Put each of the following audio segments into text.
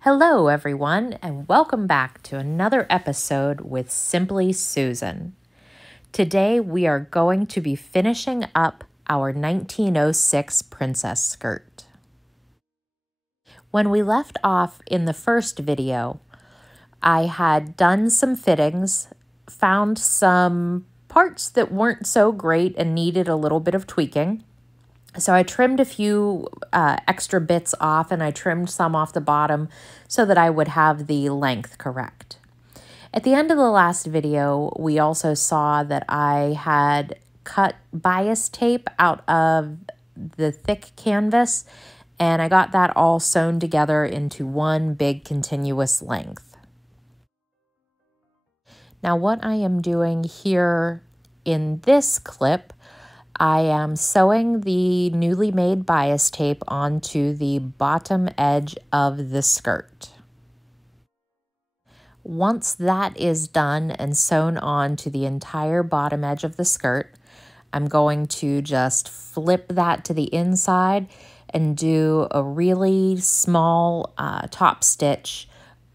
Hello, everyone, and welcome back to another episode with Simply Susan. Today, we are going to be finishing up our 1906 princess skirt. When we left off in the first video, I had done some fittings, found some parts that weren't so great and needed a little bit of tweaking. So I trimmed a few extra bits off, and I trimmed some off the bottom so that I would have the length correct. At the end of the last video, we also saw that I had cut bias tape out of the thick canvas, and I got that all sewn together into one big continuous length. Now, what I am doing here in this clip, I am sewing the newly made bias tape onto the bottom edge of the skirt. Once that is done and sewn on to the entire bottom edge of the skirt, I'm going to just flip that to the inside and do a really small top stitch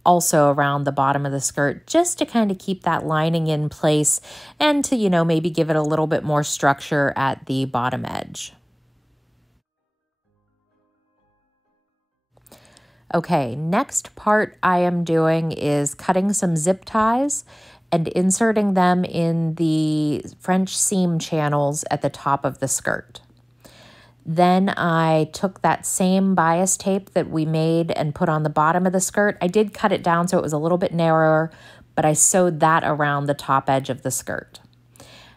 also around the bottom of the skirt, just to kind of keep that lining in place and to, maybe give it a little bit more structure at the bottom edge. Okay, next part I am doing is cutting some zip ties and inserting them in the French seam channels at the top of the skirt. Then I took that same bias tape that we made and put on the bottom of the skirt. I did cut it down so it was a little bit narrower, but I sewed that around the top edge of the skirt.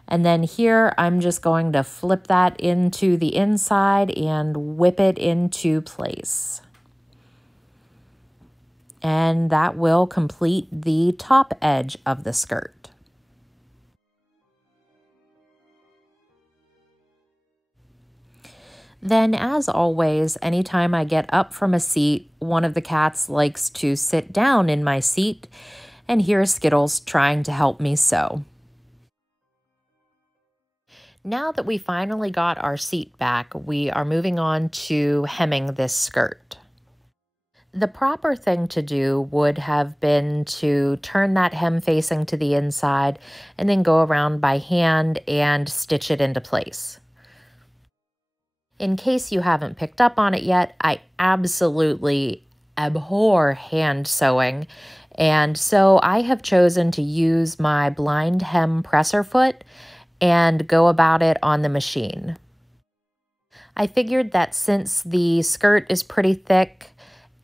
And then here I'm just going to flip that into the inside and whip it into place. And that will complete the top edge of the skirt. Then, as always, anytime I get up from a seat, one of the cats likes to sit down in my seat, and here's Skittles trying to help me sew. Now that we finally got our seat back, we are moving on to hemming this skirt. The proper thing to do would have been to turn that hem facing to the inside and then go around by hand and stitch it into place. In case you haven't picked up on it yet, I absolutely abhor hand sewing, and so I have chosen to use my blind hem presser foot and go about it on the machine. I figured that since the skirt is pretty thick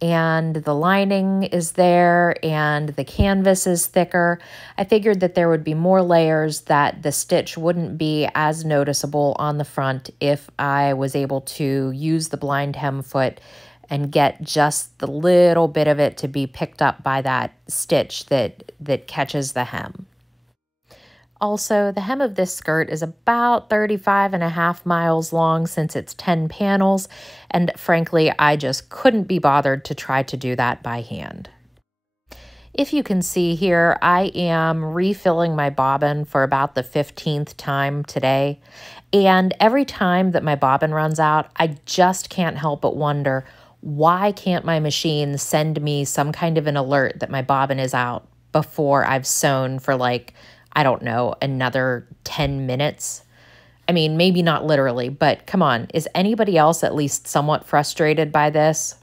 and the lining is there and the canvas is thicker, I figured that there would be more layers, that the stitch wouldn't be as noticeable on the front if I was able to use the blind hem foot and get just the little bit of it to be picked up by that stitch that catches the hem. Also, the hem of this skirt is about 35.5 miles long since it's 10 panels, and frankly, I just couldn't be bothered to try to do that by hand. If you can see here, I am refilling my bobbin for about the 15th time today, and every time that my bobbin runs out, I just can't help but wonder, why can't my machine send me some kind of an alert that my bobbin is out before I've sewn for I don't know, another 10 minutes? I mean, maybe not literally, but come on, is anybody else at least somewhat frustrated by this?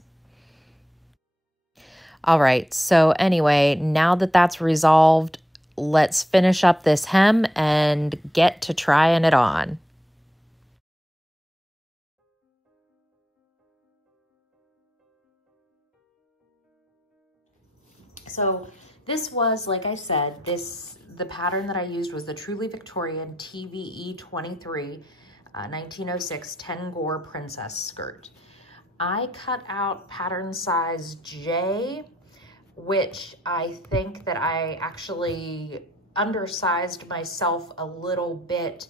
All right, so anyway, now that that's resolved, let's finish up this hem and get to trying it on. So this was, like I said, the pattern that I used was the truly Victorian TVE 23 1906 10 gore princess skirt. I cut out pattern size J, which I think that I actually undersized myself a little bit,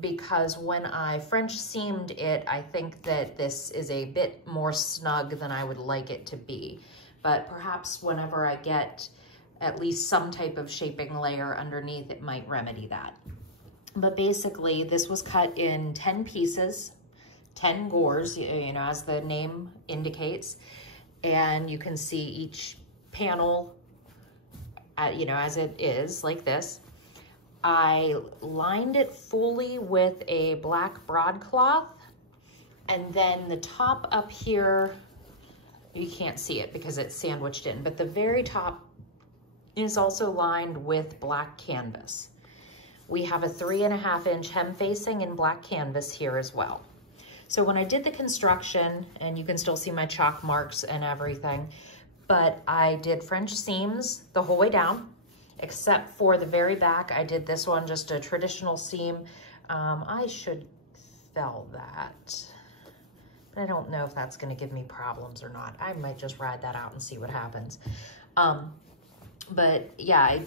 because when I French seamed it, I think that this is a bit more snug than I would like it to be. But perhaps whenever I get at least some type of shaping layer underneath, it might remedy that. But basically, this was cut in 10 pieces, 10 gores, as the name indicates. and you can see each panel, you know, as it is like this. I lined it fully with a black broadcloth, and then the top up here, you can't see it because it's sandwiched in, but the very top is also lined with black canvas. We have a 3.5-inch hem facing in black canvas here as well. So when I did the construction, and you can still see my chalk marks and everything, but I did French seams the whole way down, except for the very back. I did this one, just a traditional seam. I should fell that, but I don't know if that's gonna give me problems or not. I might just ride that out and see what happens. But yeah, I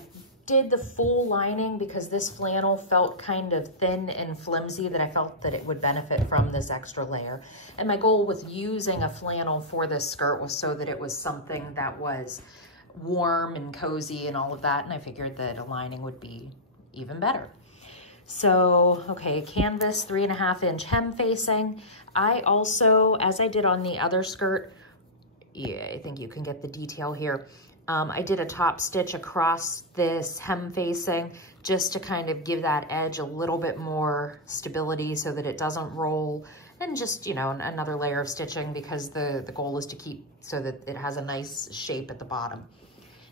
did the full lining because this flannel felt kind of thin and flimsy, that I felt that it would benefit from this extra layer. And my goal with using a flannel for this skirt was so that it was something that was warm and cozy and all of that, and I figured that a lining would be even better. So, okay, canvas, 3.5-inch hem facing. I also, as I did on the other skirt, yeah, I think you can get the detail here. I did a top stitch across this hem facing just to kind of give that edge a little bit more stability so that it doesn't roll, and just, you know, another layer of stitching because the goal is to keep so that it has a nice shape at the bottom.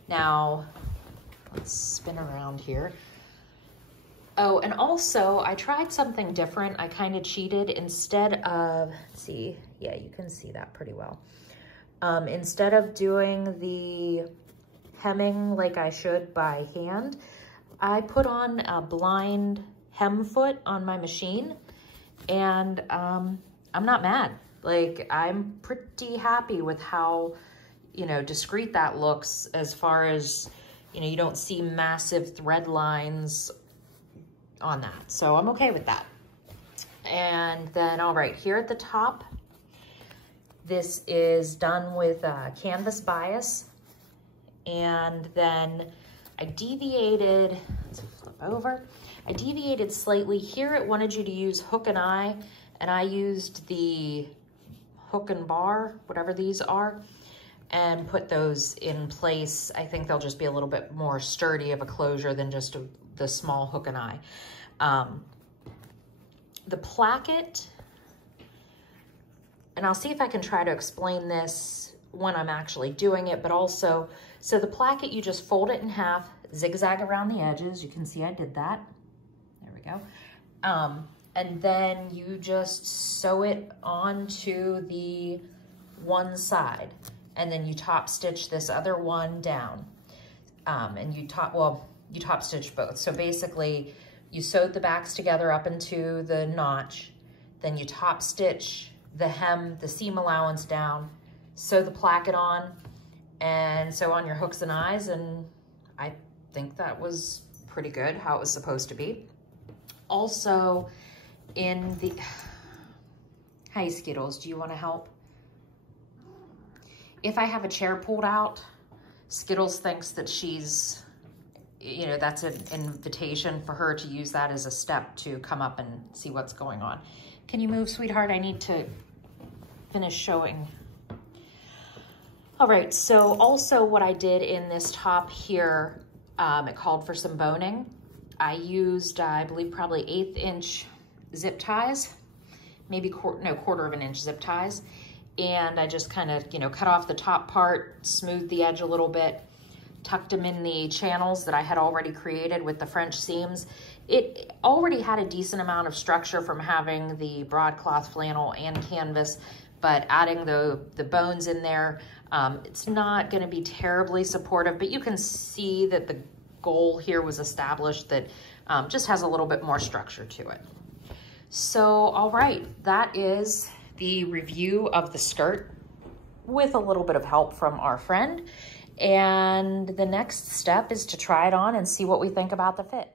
Now, let's spin around here. Oh, and also I tried something different. I kind of cheated. Instead of, let's see, yeah, you can see that pretty well. Instead of doing the hemming like I should by hand, I put on a blind hem foot on my machine, and I'm not mad. Like, I'm pretty happy with how, you know, discreet that looks, as far as, you know, you don't see massive thread lines on that. So I'm okay with that. And then, all right, here at the top, this is done with canvas bias. And then I deviated, let's flip over. I deviated slightly. Here it wanted you to use hook and eye, and I used the hook and bar, whatever these are, and put those in place. I think they'll just be a little bit more sturdy of a closure than just the small hook and eye. The placket, and I'll see if I can try to explain this when I'm actually doing it, but also, so the placket, you just fold it in half, zigzag around the edges. You can see I did that. There we go. And then you just sew it onto the one side, and then you top stitch this other one down. And you top stitch both. So basically you sewed the backs together up into the notch, then you top stitch the hem, the seam allowance down, sew the placket on, and sew on your hooks and eyes, and I think that was pretty good, how it was supposed to be. Also, in the, hi Skittles, do you want to help? If I have a chair pulled out, Skittles thinks that she's, you know, that's an invitation for her to use that as a step to come up and see what's going on. Can you move, sweetheart? I need to finish showing. All right, so also what I did in this top here, it called for some boning. I used, I believe, probably 1/8 inch zip ties, maybe quarter of an inch zip ties. And I just kind of, you know, cut off the top part, smoothed the edge a little bit, tucked them in the channels that I had already created with the French seams. It already had a decent amount of structure from having the broadcloth flannel and canvas, but adding the bones in there, it's not going to be terribly supportive, but you can see that the goal here was established, that just has a little bit more structure to it. So, all right, that is the review of the skirt with a little bit of help from our friend. And the next step is to try it on and see what we think about the fit.